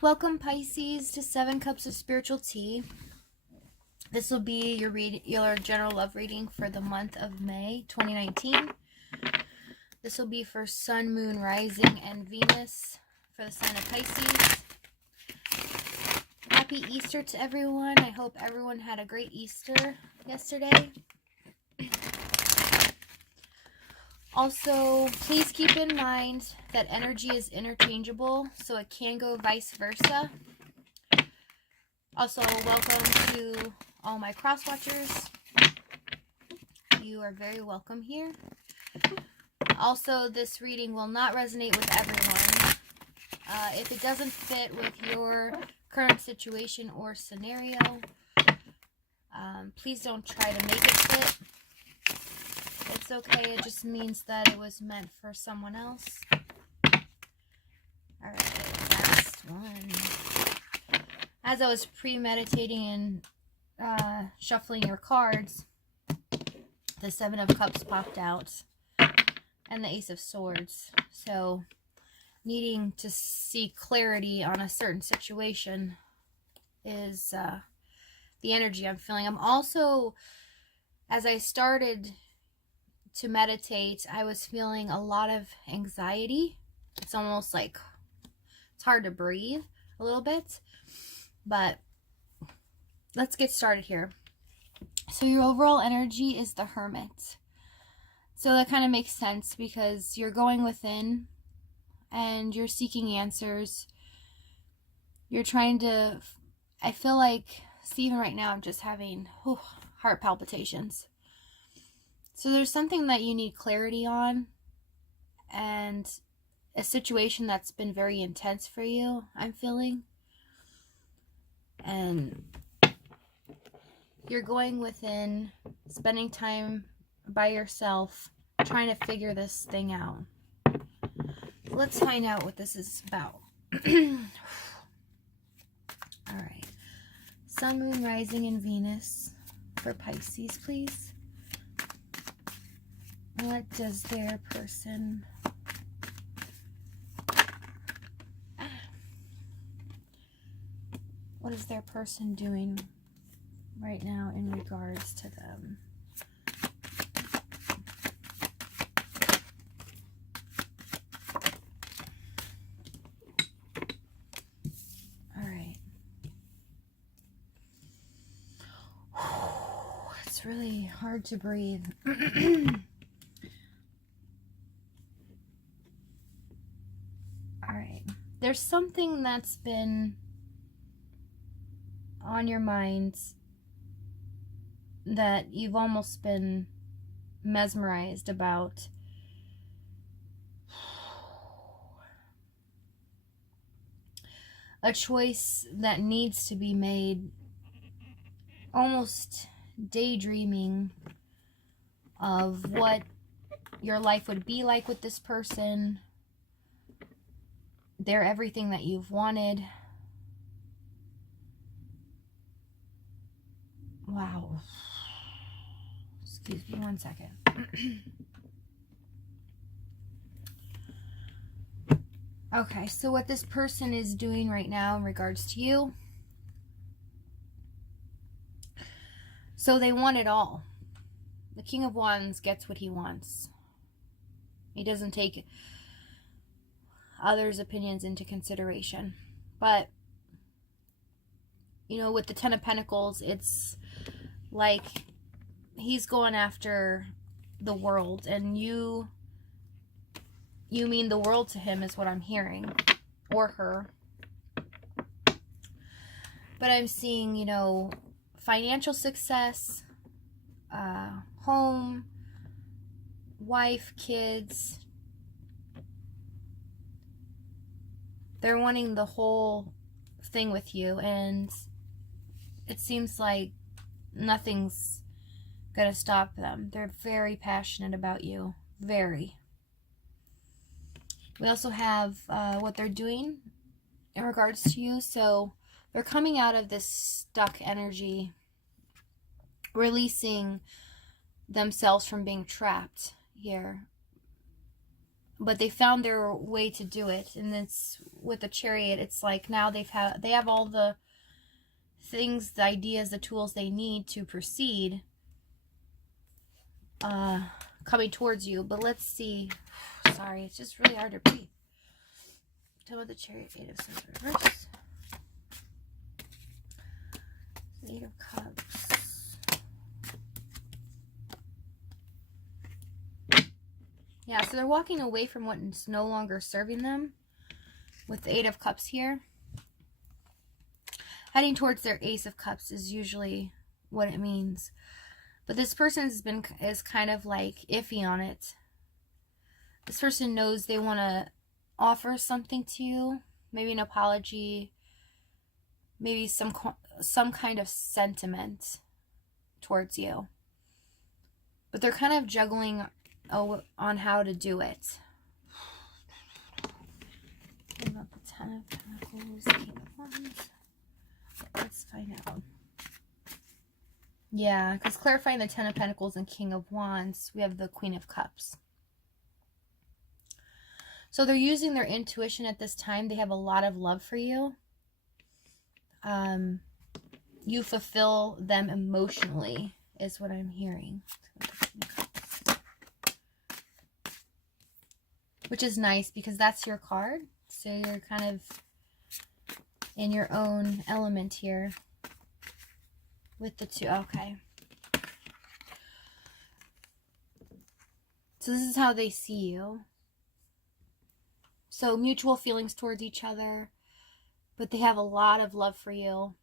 Welcome, Pisces, to 7 Cups of Spiritual Tea. This will be your general love reading for the month of May 2019. This will be for Sun, Moon, Rising, and Venus for the sign of Pisces. Happy Easter to everyone. I hope everyone had a great Easter yesterday. Also, please keep in mind that energy is interchangeable, so it can go vice versa. Also, welcome to all my cross-watchers. You are very welcome here. Also, this reading will not resonate with everyone. If it doesn't fit with your current situation or scenario, please don't try to make it fit. It's okay, it just means that it was meant for someone else. Alright, last one. As I was premeditating and shuffling your cards, the 7 of Cups popped out and the Ace of Swords. So, needing to see clarity on a certain situation is the energy I'm feeling. I'm also, as I started to meditate, I was feeling a lot of anxiety. It's almost like it's hard to breathe a little bit, but let's get started here. So your overall energy is the Hermit. So that kind of makes sense because you're going within and you're seeking answers. You're trying to, I feel like, see, even right now I'm just having heart palpitations. So there's something that you need clarity on, and a situation that's been very intense for you, I'm feeling. And you're going within, spending time by yourself, trying to figure this thing out. Let's find out what this is about. Alright. Sun, Moon, Rising, and Venus for Pisces, please. What does their person... What is their person doing right now in regards to them? Alright. It's really hard to breathe. Alright. There's something that's been on your minds that you've almost been mesmerized about. A choice that needs to be made, almost daydreaming of what your life would be like with this person. They're everything that you've wanted. Wow. Excuse me 1 second. Okay, so what this person is doing right now in regards to you. So they want it all. The King of Wands gets what he wants. He doesn't take others' opinions into consideration. But, you know, with the 10 of Pentacles, it's like he's going after the world, and you mean the world to him is what I'm hearing, or her. But I'm seeing, you know, financial success, home, wife, kids. They're wanting the whole thing with you, and it seems like nothing's gonna stop them. They're very passionate about you. Very. We also have what they're doing in regards to you. So they're coming out of this stuck energy, releasing themselves from being trapped here. but they found their way to do it. And it's with the Chariot, it's like now they have all the things, the ideas, the tools they need to proceed coming towards you. But let's see. Sorry, it's just really hard to breathe. Tell me the Chariot, 8 of Swords reverse. 8 of Cups. Yeah, so they're walking away from what's no longer serving them with the 8 of Cups here. Heading towards their Ace of Cups is usually what it means. But this person is kind of like iffy on it. This person knows they want to offer something to you, maybe an apology, maybe some kind of sentiment towards you. But they're kind of juggling on how to do it. What about the 10 of Pentacles, King of Wands? Let's find out. Yeah, because clarifying the 10 of Pentacles and King of Wands, we have the Queen of Cups. So they're using their intuition at this time. They have a lot of love for you. You fulfill them emotionally, is what I'm hearing. Which is nice because that's your card. So you're kind of in your own element here with the 2. Okay. So this is how they see you. So mutual feelings towards each other, but they have a lot of love for you.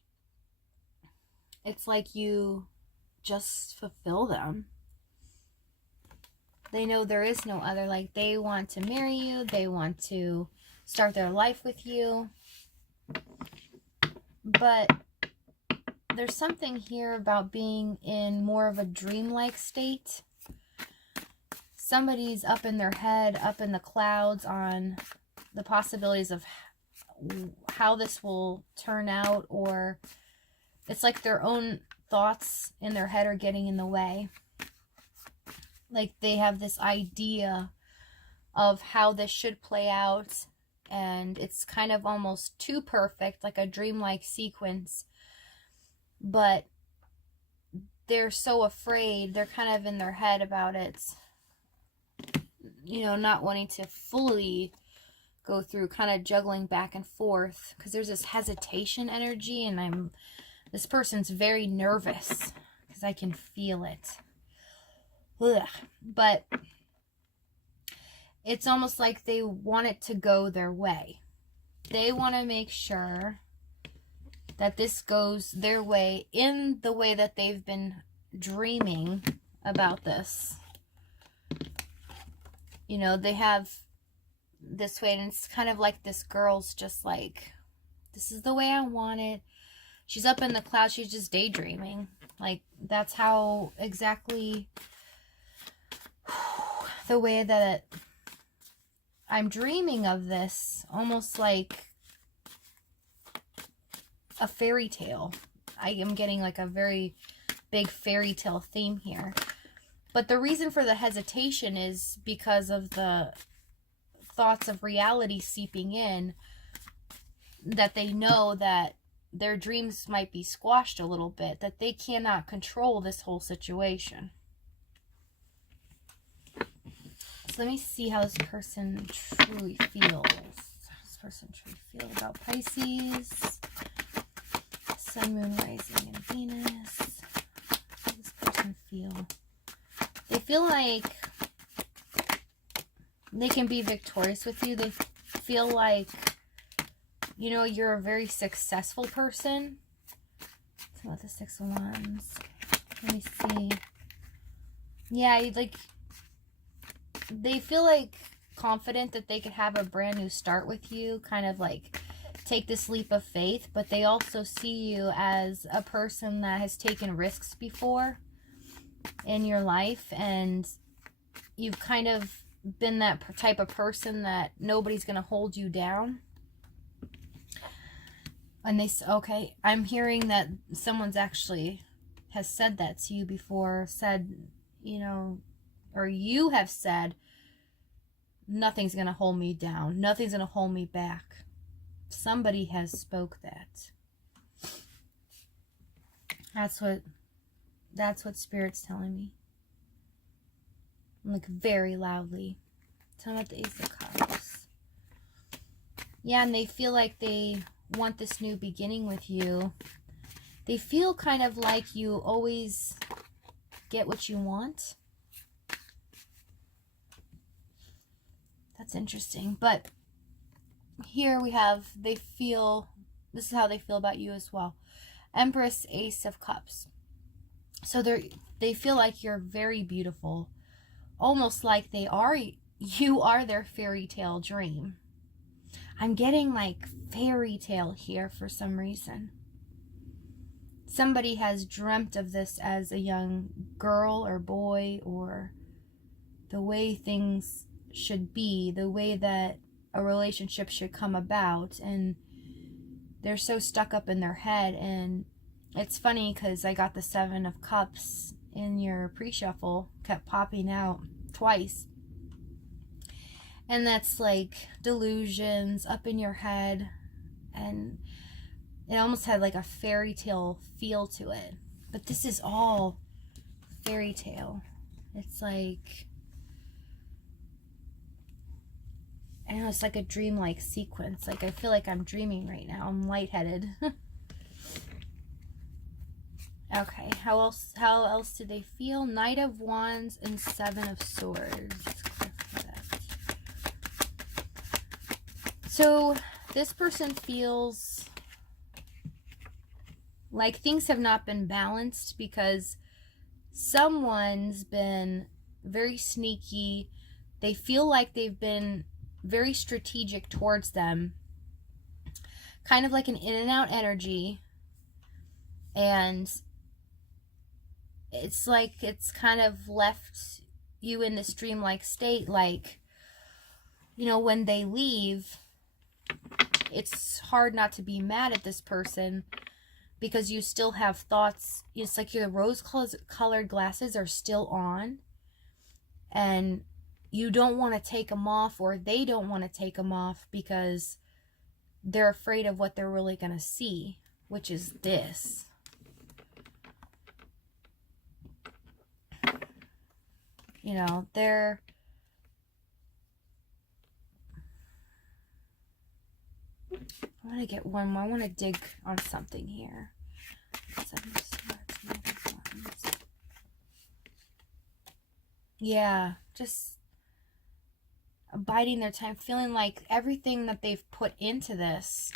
It's like you just fulfill them. They know there is no other. Like, they want to marry you. They want to start their life with you. But there's something here about being in more of a dreamlike state. Somebody's up in their head, up in the clouds on the possibilities of how this will turn out, or it's like their own thoughts in their head are getting in the way. Like they have this idea of how this should play out, and it's kind of almost too perfect, like a dreamlike sequence. But they're so afraid, they're kind of in their head about it, you know, not wanting to fully go through, kind of juggling back and forth, because there's this hesitation energy, and this person's very nervous because I can feel it. Ugh. But it's almost like they want it to go their way. They want to make sure that this goes their way in the way that they've been dreaming about this. You know, they have this way, and it's kind of like this girl's just like, this is the way I want it. She's up in the clouds, she's just daydreaming. Like, that's how exactly the way that I'm dreaming of this, almost like a fairy tale. I am getting like a very big fairy tale theme here. But the reason for the hesitation is because of the thoughts of reality seeping in, that they know that their dreams might be squashed a little bit, that they cannot control this whole situation. So let me see how this person truly feels. How this person truly feels about Pisces, Sun, Moon, Rising, and Venus. How does this person feel? They feel like they can be victorious with you. They feel like, you know, you're a very successful person. What about the 6 of Wands? Let me see. Yeah, like, they feel like confident that they could have a brand new start with you, kind of like take this leap of faith, but they also see you as a person that has taken risks before in your life, and you've kind of been that type of person that nobody's going to hold you down. And they say, okay, I'm hearing that someone's actually has said that to you before, said, you know, or you have said nothing's going to hold me down. Nothing's going to hold me back. Somebody has spoke that. That's what Spirit's telling me. Like very loudly. Tell me about the Ace of Cups. Yeah, and they feel like they want this new beginning with you. They feel kind of like you always get what you want. That's interesting. But here we have, they feel, this is how they feel about you as well. Empress, Ace of Cups. So they feel like you're very beautiful. Almost like you are their fairy tale dream. I'm getting like fairy tale here for some reason. Somebody has dreamt of this as a young girl or boy, or the way things should be, the way that a relationship should come about, and they're so stuck up in their head. And it's funny because I got the Seven of Cups in your pre-shuffle, kept popping out twice. And that's like delusions up in your head, and it almost had like a fairy tale feel to it. But this is all fairy tale. It's like, I know, it's like a dreamlike sequence. Like I feel like I'm dreaming right now. I'm lightheaded. Okay, how else do they feel? Knight of Wands and Seven of Swords. So this person feels like things have not been balanced because someone's been very sneaky. They feel like they've been very strategic towards them. Kind of like an in and out energy. And it's like it's kind of left you in this dreamlike state. Like, you know, when they leave, it's hard not to be mad at this person because you still have thoughts. It's like your rose-colored glasses are still on, and you don't want to take them off, or they don't want to take them off because they're afraid of what they're really going to see, which is this. You know, they're... I want to get one more. I want to dig on something here. Yeah, just biding their time, feeling like everything that they've put into this,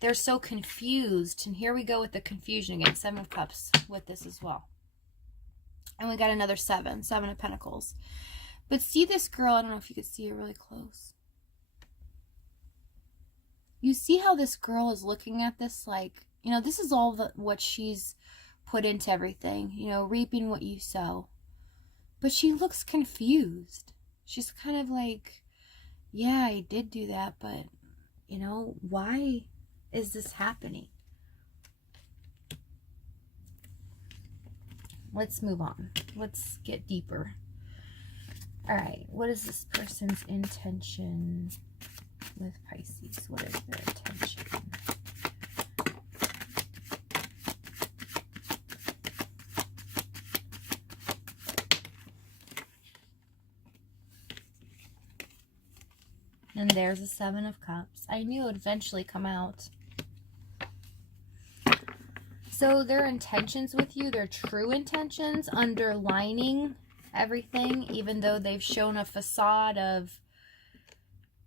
they're so confused. And here we go with the confusion again. Seven of Cups with this as well. And we got another Seven of Pentacles. But see this girl, I don't know if you could see her really close. You see how this girl is looking at this like, you know, this is all what she's put into everything, you know, reaping what you sow. But she looks confused. She's kind of like, yeah, I did do that, but, you know, why is this happening? Let's move on. Let's get deeper. All right, what is this person's intention with Pisces? What is their intention? And there's a Seven of Cups. I knew it would eventually come out. So their intentions with you, their true intentions, underlining everything, even though they've shown a facade of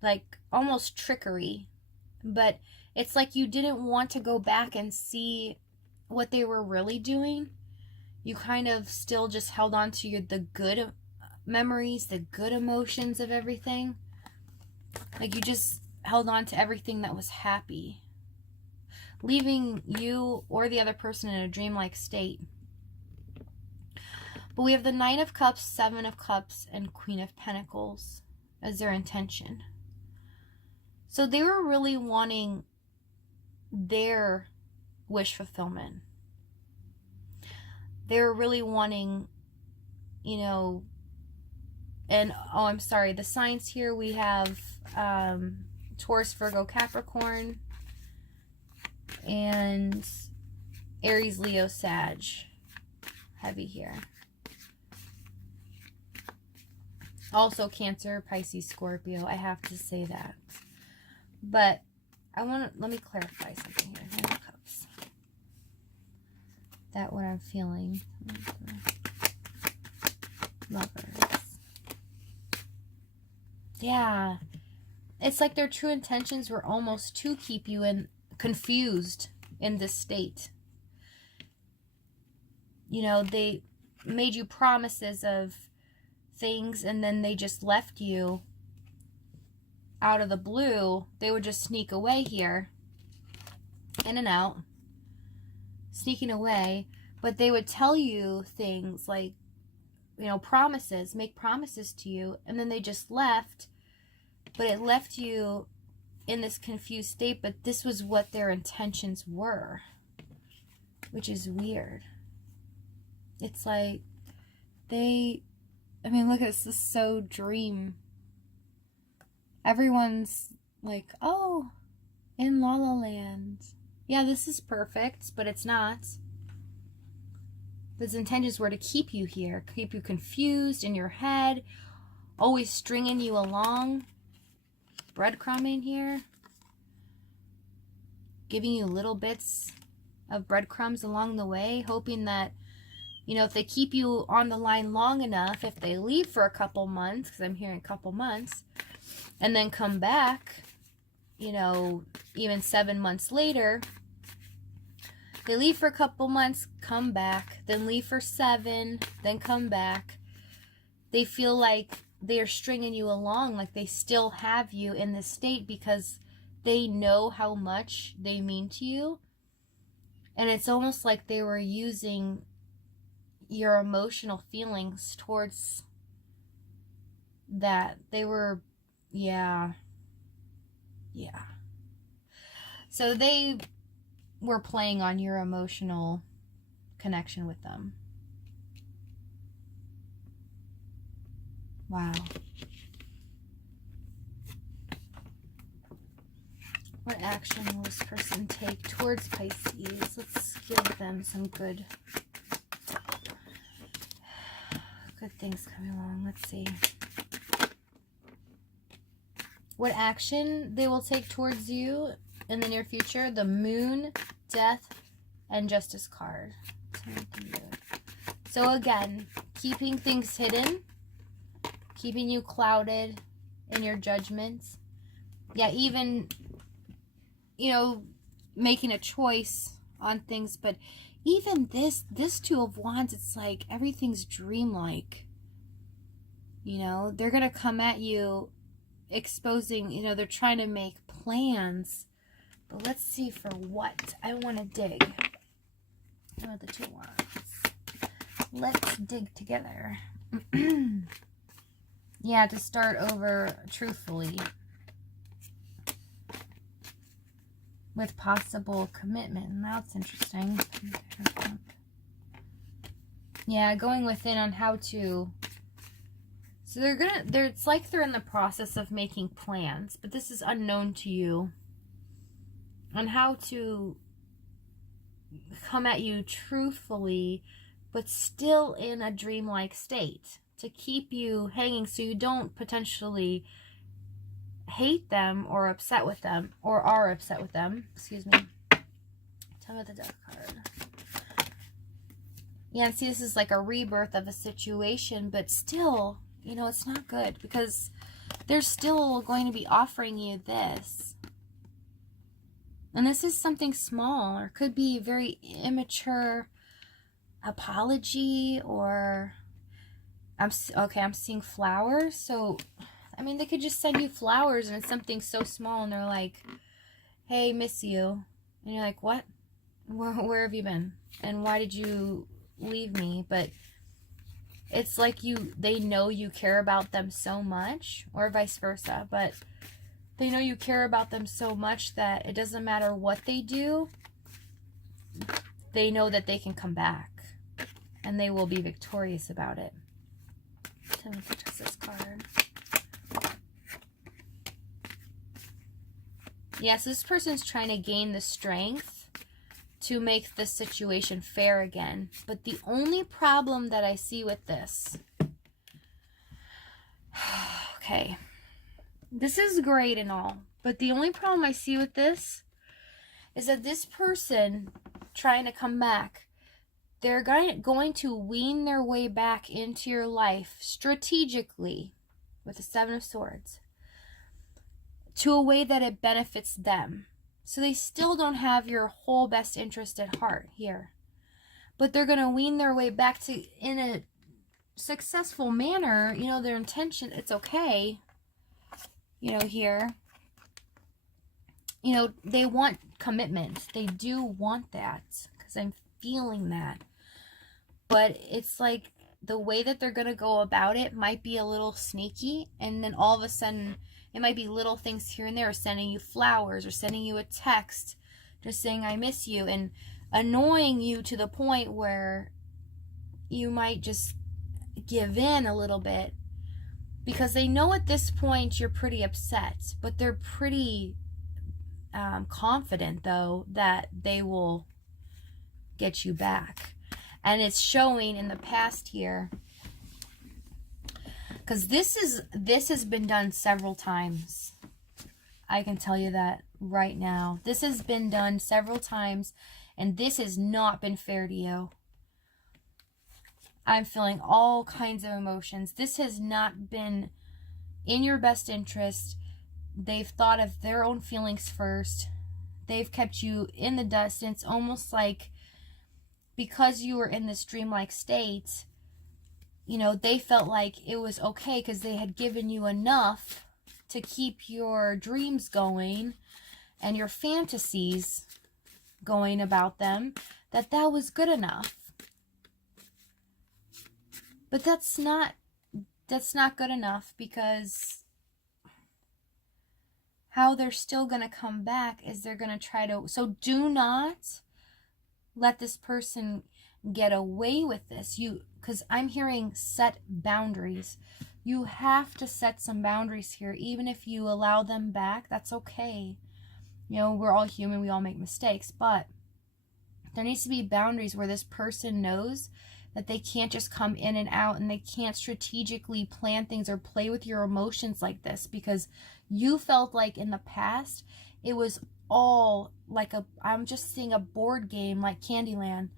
like almost trickery. But it's like you didn't want to go back and see what they were really doing. You kind of still just held on to the good memories, the good emotions of everything. Like you just held on to everything that was happy, leaving you or the other person in a dreamlike state. But we have the Knight of Cups, Seven of Cups, and Queen of Pentacles as their intention. So they were really wanting their wish fulfillment. They were really wanting, you know, And, oh, I'm sorry, the signs here, we have Taurus, Virgo, Capricorn, and Aries, Leo, Sag. Heavy here. Also Cancer, Pisces, Scorpio. I have to say that. But let me clarify something here. Hand of Cups. That what I'm feeling. Lovers. Yeah. It's like their true intentions were almost to keep you confused in this state. You know, they made you promises of things and then they just left you out of the blue. They would just sneak away here, in and out, sneaking away. But they would tell you things like, you know, promises, make promises to you, and then they just left. But it left you in this confused state, but this was what their intentions were, which is weird. It's like I mean, look at this. This is so dream. Everyone's like, oh, in La La Land. Yeah, this is perfect, but it's not. His intentions were to keep you here, keep you confused in your head, always stringing you along, breadcrumbing here, giving you little bits of breadcrumbs along the way, hoping that, you know, if they keep you on the line long enough, if they leave for a couple months, because I'm hearing a couple months, and then come back, you know, even 7 months later, they leave for a couple months, come back, then leave for 7, then come back. They feel like they are stringing you along, like they still have you in this state because they know how much they mean to you. And it's almost like they were using your emotional feelings towards that. They were, yeah. So they were playing on your emotional connection with them. Wow. What action will this person take towards Pisces? Let's give them some good things coming along. Let's see. What action they will take towards you in the near future? The Moon, Death, and Justice card. So again, keeping things hidden, keeping you clouded in your judgments. Yeah, even, you know, making a choice on things, but even this Two of Wands, it's like everything's dreamlike. You know, they're going to come at you exposing, you know, they're trying to make plans. But let's see for what. I want to dig. Oh, the Two of Wands. Let's dig together. Yeah, to start over truthfully. With possible commitment. That's interesting. Yeah, going within on how to. So it's like they're in the process of making plans, but this is unknown to you. On how to come at you truthfully, but still in a dreamlike state. To keep you hanging so you don't potentially hate them or upset with them, or are upset with them. Excuse me. Tell me the Death card. Yeah, see, this is like a rebirth of a situation, but still, you know, it's not good because they're still going to be offering you this. And this is something small, or could be a very immature apology, or I'm seeing flowers. So I mean, they could just send you flowers and it's something so small and they're like, hey, miss you. And you're like, what? Where have you been? And why did you leave me? But it's like they know you care about them so much, or vice versa, but they know you care about them so much that it doesn't matter what they do, they know that they can come back and they will be victorious about it. Tell me the Justice card. Yes, this person's trying to gain the strength to make the situation fair again. But the only problem that I see with this, okay, this is great and all, but the only problem I see with this is that this person trying to come back, they're going to wean their way back into your life strategically with the Seven of Swords to a way that it benefits them. So they still don't have your whole best interest at heart here. But they're going to wean their way back to, in a successful manner, you know, their intention, it's okay, you know, here. You know, they want commitment. They do want that, because I'm feeling that. But it's like the way that they're going to go about it might be a little sneaky, and then all of a sudden it might be little things here and there, sending you flowers or sending you a text just saying I miss you, and annoying you to the point where you might just give in a little bit, because they know at this point you're pretty upset, but they're pretty confident though that they will get you back. And it's showing in the past here, because this has been done several times. I can tell you that right now. This has been done several times, and this has not been fair to you. I'm feeling all kinds of emotions. This has not been in your best interest. They've thought of their own feelings first. They've kept you in the dust. And it's almost like, because you were in this dreamlike state, you know, they felt like it was okay because they had given you enough to keep your dreams going and your fantasies going about them, that was good enough. But that's not good enough, because how they're still going to come back is they're going to try to, so do not let this person get away with this. Because I'm hearing set boundaries. You have to set some boundaries here. Even if you allow them back, that's okay. You know, we're all human, we all make mistakes, but there needs to be boundaries where this person knows that they can't just come in and out, and they can't strategically plan things or play with your emotions like this, because you felt like in the past it was all like I'm just seeing a board game like Candyland.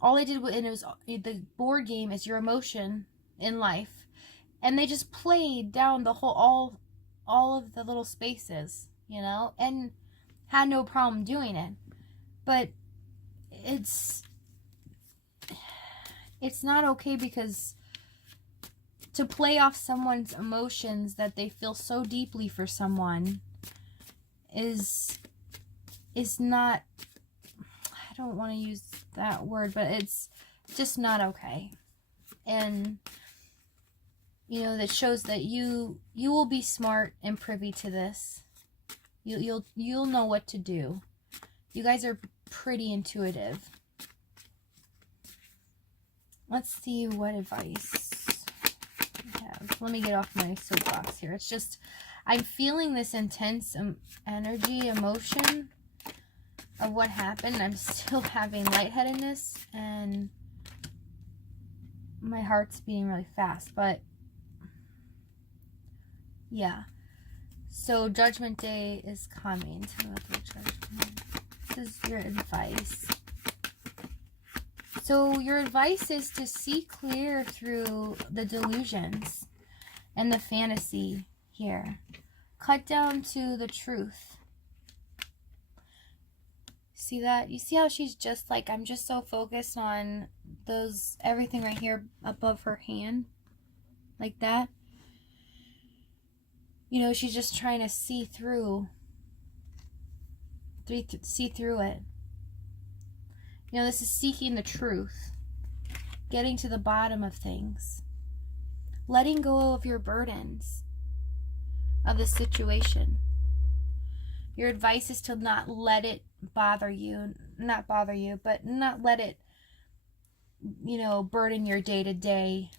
All they did, and it was, the board game is your emotion in life, and they just played down the whole, all of the little spaces, you know, and had no problem doing it. But it's not okay, because to play off someone's emotions that they feel so deeply for someone is not, I don't want to use that word, but it's just not okay. And you know, that shows that you will be smart and privy to this. You'll know what to do. You guys are pretty intuitive. Let's see what advice we have. Let me get off my soapbox here. It's just, I'm feeling this intense energy, emotion of what happened. I'm still having lightheadedness, and my heart's beating really fast, but yeah. So Judgment Day is coming. This is your advice. So your advice is to see clear through the delusions and the fantasy here. Cut down to the truth. See that? You see how she's just like, I'm just so focused on those, everything right here above her hand, like that. You know, she's just trying to see through it. You know, this is seeking the truth, getting to the bottom of things, letting go of your burdens of the situation. Your advice is to not let it bother you, but not let it, you know, burden your day-to-day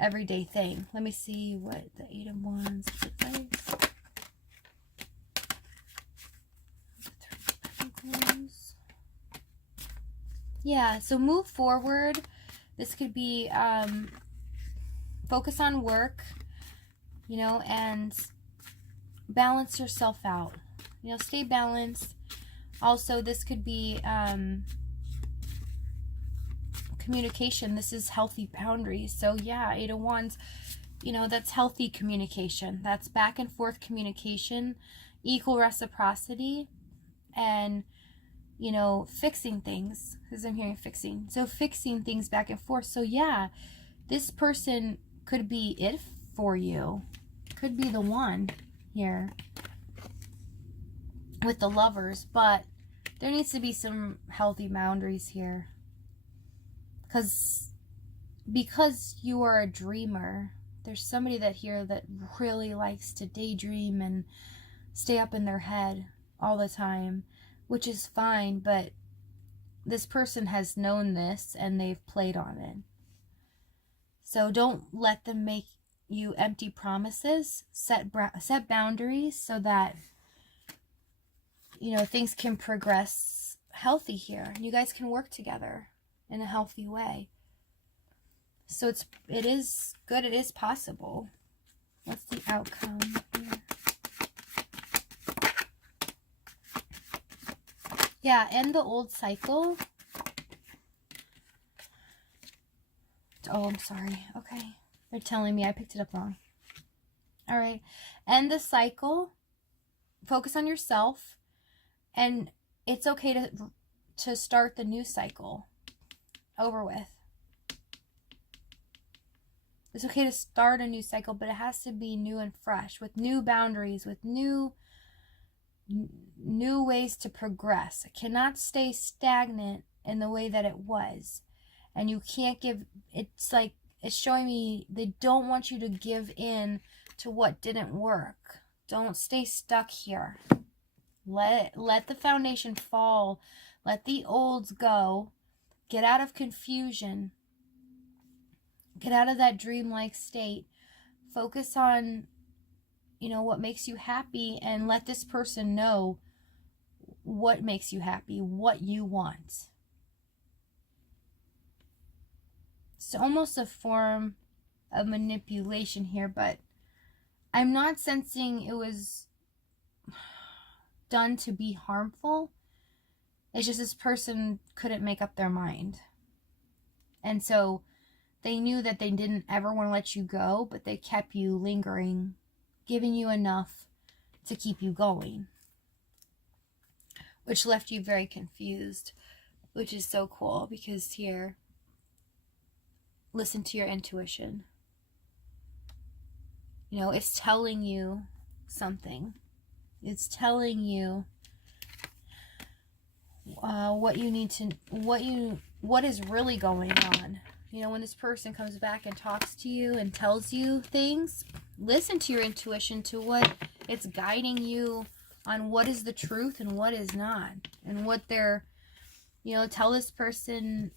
everyday thing. Let me see what the 8 of Wands is advice. Yeah, so move forward. This could be focus on work, you know, and balance yourself out. You know, stay balanced. Also, this could be communication. This is healthy boundaries. So yeah, 8 of Wands, you know, that's healthy communication. That's back and forth communication, equal reciprocity, and, you know, fixing things, because I'm hearing fixing. So fixing things back and forth. So yeah, this person could be it for you. Could be the one here with the Lovers, but there needs to be some healthy boundaries here. Because you are a dreamer, there's somebody that here that really likes to daydream and stay up in their head all the time, which is fine, but this person has known this and they've played on it. So don't let them make you empty promises. Set boundaries so that, you know, things can progress healthy here. You guys can work together in a healthy way. So it is good. It is possible. What's the outcome here? Yeah, end the old cycle. Oh, I'm sorry. Okay. They're telling me I picked it up wrong. All right. End the cycle. Focus on yourself. And it's okay to start the new cycle over with. It's okay to start a new cycle, but it has to be new and fresh, with new boundaries, with new ways to progress. It cannot stay stagnant in the way that it was. And you can't give, it's like, it's showing me they don't want you to give in to what didn't work. Don't stay stuck here. Let the foundation fall. Let the olds go. Get out of confusion. Get out of that dreamlike state. Focus on, you know, what makes you happy, and let this person know what makes you happy, what you want. It's almost a form of manipulation here, but I'm not sensing it was done to be harmful. It's just this person couldn't make up their mind. And so they knew that they didn't ever want to let you go, but they kept you lingering, giving you enough to keep you going, which left you very confused, which is so cool, because here, listen to your intuition. You know, it's telling you something. It's telling you what you need to, what is really going on. You know, when this person comes back and talks to you and tells you things, listen to your intuition, to what it's guiding you on, what is the truth and what is not. And what they're, you know, tell this person,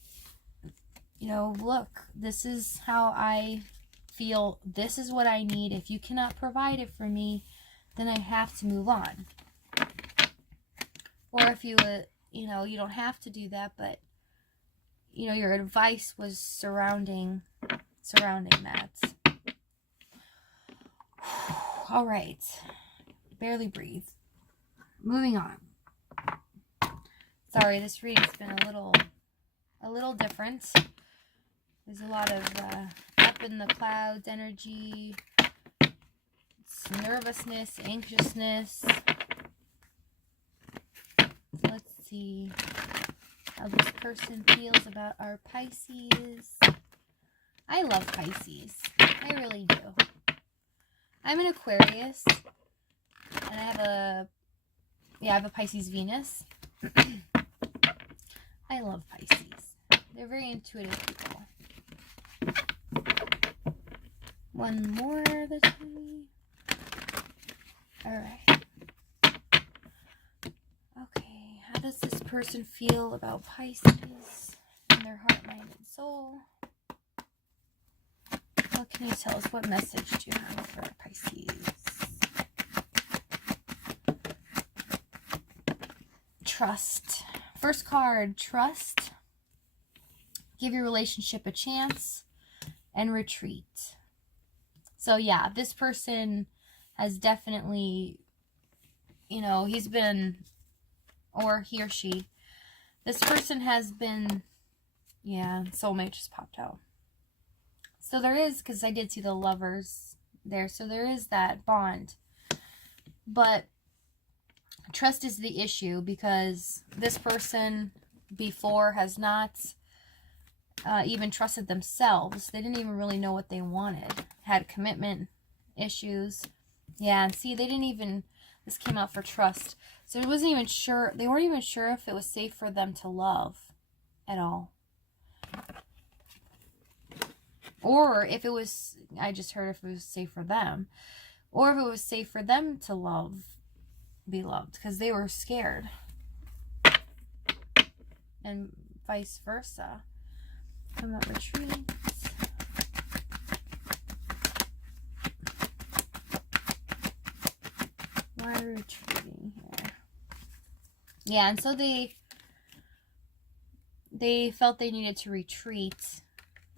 you know, look, this is how I feel. This is what I need. If you cannot provide it for me, then I have to move on. Or if you, you know, you don't have to do that, but, you know, your advice was surrounding that. All right. Barely breathe. Moving on. Sorry, this reading's been a little different. There's a lot of up in the clouds energy, nervousness, anxiousness. Let's see how this person feels about our Pisces. I love Pisces. I really do. I'm an Aquarius, and I have a Pisces Venus. I love Pisces. They're very intuitive people. One more this way. Alright. Okay, how does this person feel about Pisces in their heart, mind, and soul? Okay. can you tell us? What message do you have for Pisces? Trust. First card, trust. Give your relationship a chance and retreat. So yeah, this person has definitely, you know, he's been, or he or she, this person has been, yeah, soulmate just popped out. So there is, because I did see the lovers there, so there is that bond. But trust is the issue, because this person before has not even trusted themselves. They didn't even really know what they wanted. Had commitment issues. Yeah, and see, they didn't even, this came out for trust. So it wasn't even sure, they weren't even sure if it was safe for them to love at all. Or if it was, I just heard if it was safe for them. Or if it was safe for them to love, be loved, because they were scared. And vice versa. I'm not retreating. Why are we retreating here? Yeah, and so they felt they needed to retreat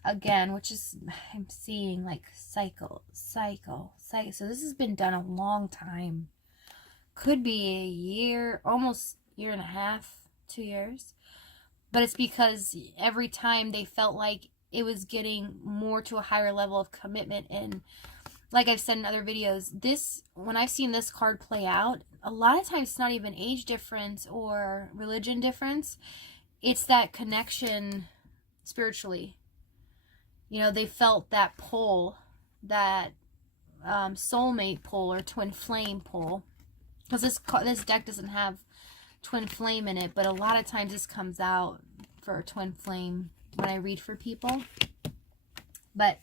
again, which is, I'm seeing like cycle. So this has been done a long time. Could be a year, almost year and a half, 2 years. But it's because every time they felt like it was getting more to a higher level of commitment. And like I've said in other videos, this, when I've seen this card play out, a lot of times it's not even age difference or religion difference. It's that connection spiritually. You know, they felt that pull, that soulmate pull or twin flame pull. Because this deck doesn't have twin flame in it, but a lot of times this comes out for twin flame when I read for people. But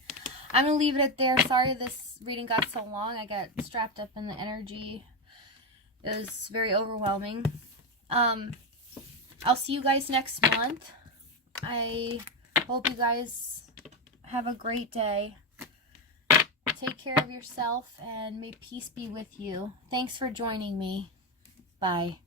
I'm going to leave it at there. Sorry this reading got so long. I got strapped up in the energy. It was very overwhelming. I'll see you guys next month. I hope you guys have a great day. Take care of yourself, and may peace be with you. Thanks for joining me. Bye.